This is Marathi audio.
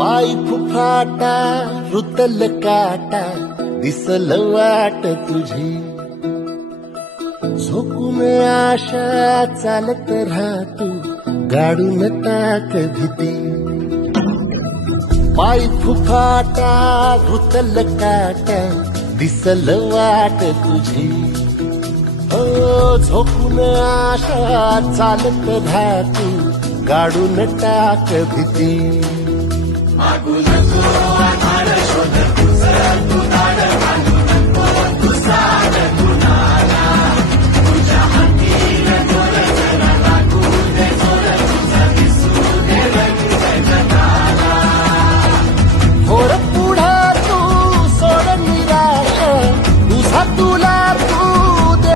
पाय फुफाटा रुतल काटा दिसल वाट तुझी झोकून आशा चालत राहतो गाडून टाक भीती पाय फुफाटा रुतल काटा दिसल वाट तुझी झोकून आशा चालत राहतो गाडून टाक भीती मागू नको